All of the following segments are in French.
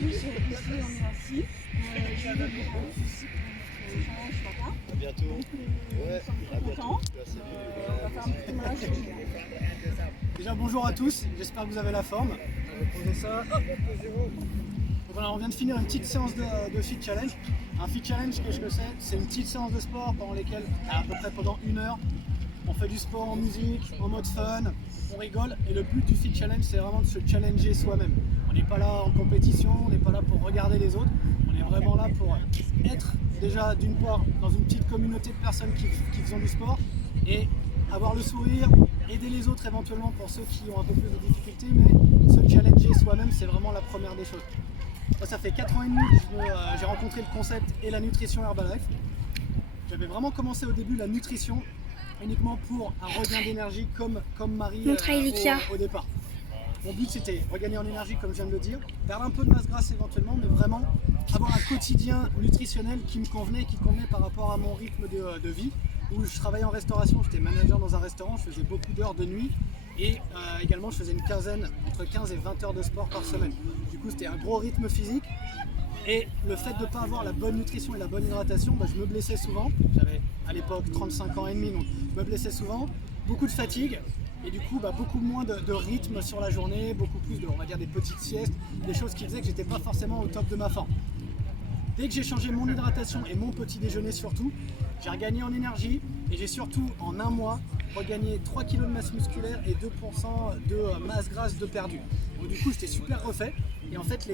tous, ici on est assis. Je vais vous rendre ici pour notre échange ce matin. À bientôt. Donc, nous sommes très contents. On va faire un petit match. Déjà bonjour à tous, j'espère que vous avez la forme. Je vais poser ça. Hop. Donc voilà, on vient de finir une petite séance de Fit Challenge. Un Fit Challenge, qu'est-ce que c'est une petite séance de sport pendant lesquelles, à peu près pendant 1 heure, on fait du sport en musique, en mode fun, on rigole. Et le but du Fit Challenge, c'est vraiment de se challenger soi-même. On n'est pas là en compétition, on n'est pas là pour regarder les autres. On est vraiment là pour être déjà d'une part dans une petite communauté de personnes qui font du sport et avoir le sourire, aider les autres éventuellement pour ceux qui ont un peu plus de difficultés, mais se challenger soi-même, c'est vraiment la première des choses. Moi, ça fait 4 ans et demi que j'ai rencontré le concept et la nutrition Herbalife. J'avais vraiment commencé au début la nutrition uniquement pour un regain d'énergie comme Marie au départ. Mon but c'était regagner en énergie comme je viens de le dire, perdre un peu de masse grasse éventuellement, mais vraiment avoir un quotidien nutritionnel qui me convenait et qui convenait par rapport à mon rythme de vie. Où je travaillais en restauration, j'étais manager dans un restaurant, je faisais beaucoup d'heures de nuit et également je faisais entre 15 et 20 heures de sport par semaine. Du coup c'était un gros rythme physique et le fait de ne pas avoir la bonne nutrition et la bonne hydratation, je me blessais souvent. J'avais à l'époque 35 ans et demi, donc je me blessais souvent, beaucoup de fatigue et du coup beaucoup moins de rythme sur la journée, beaucoup plus on va dire des petites siestes, des choses qui faisaient que j'étais pas forcément au top de ma forme. Dès que j'ai changé mon hydratation et mon petit déjeuner surtout, j'ai regagné en énergie et j'ai surtout en 1 mois regagné 3 kg de masse musculaire et 2% de masse grasse de perdu. Donc du coup j'étais super refait et en fait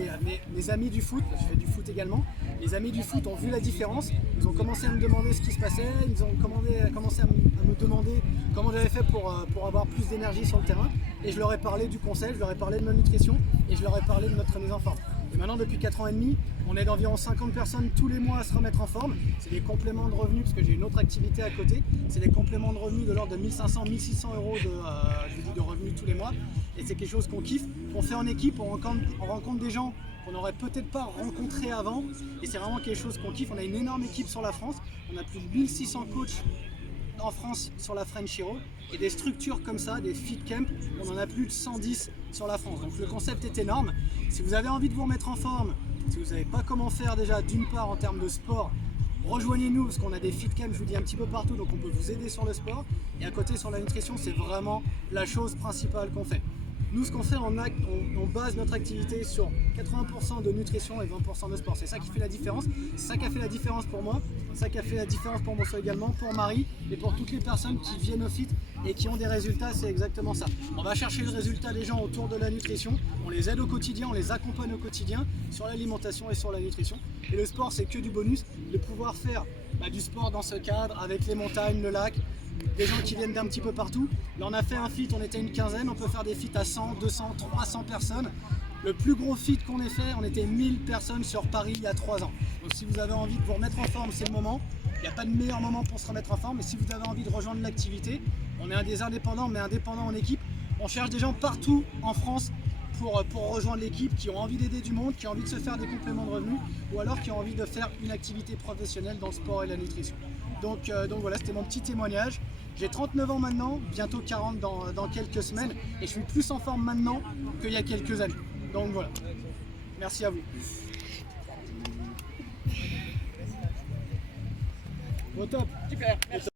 mes amis du foot, je fais du foot également, les amis du foot ont vu la différence, ils ont commencé à me demander ce qui se passait, ils ont commencé à me demander comment j'avais fait pour avoir plus d'énergie sur le terrain et je leur ai parlé du conseil, je leur ai parlé de ma nutrition et je leur ai parlé de notre mise en forme. Et maintenant, depuis 4 ans et demi, on est d'environ 50 personnes tous les mois à se remettre en forme. C'est des compléments de revenus, parce que j'ai une autre activité à côté. C'est des compléments de revenus de l'ordre de 1500-1600 euros de revenus tous les mois. Et c'est quelque chose qu'on kiffe, qu'on fait en équipe, on rencontre des gens qu'on n'aurait peut-être pas rencontrés avant. Et c'est vraiment quelque chose qu'on kiffe. On a une énorme équipe sur la France. On a plus de 1600 coachs en France sur la French Hero et des structures comme ça, des fit camps, on en a plus de 110 sur la France. Donc le concept est énorme. Si vous avez envie de vous remettre en forme, si vous ne savez pas comment faire déjà d'une part en termes de sport, rejoignez-nous parce qu'on a des fit camps, je vous dis un petit peu partout, donc on peut vous aider sur le sport. Et à côté sur la nutrition, c'est vraiment la chose principale qu'on fait. Nous, ce qu'on fait, on base notre activité sur 80% de nutrition et 20% de sport. C'est ça qui fait la différence. C'est ça qui a fait la différence pour moi. C'est ça qui a fait la différence pour moi également, pour Marie et pour toutes les personnes qui viennent au fit et qui ont des résultats. C'est exactement ça. On va chercher le résultat des gens autour de la nutrition. On les aide au quotidien, on les accompagne au quotidien sur l'alimentation et sur la nutrition. Et le sport, c'est que du bonus. De pouvoir faire du sport dans ce cadre avec les montagnes, le lac, des gens qui viennent d'un petit peu partout. Là on a fait un fit, on était une quinzaine, on peut faire des fits à 100, 200, 300 personnes. Le plus gros fit qu'on ait fait, on était 1000 personnes sur Paris il y a 3 ans. Donc si vous avez envie de vous remettre en forme, c'est le moment. Il n'y a pas de meilleur moment pour se remettre en forme, mais si vous avez envie de rejoindre l'activité, on est un des indépendants, mais indépendants en équipe. On cherche des gens partout en France pour rejoindre l'équipe, qui ont envie d'aider du monde, qui ont envie de se faire des compléments de revenus, ou alors qui ont envie de faire une activité professionnelle dans le sport et la nutrition. Donc voilà, c'était mon petit témoignage. J'ai 39 ans maintenant, bientôt 40 dans quelques semaines, et je suis plus en forme maintenant qu'il y a quelques années. Donc voilà, merci à vous. Au top. Super, merci.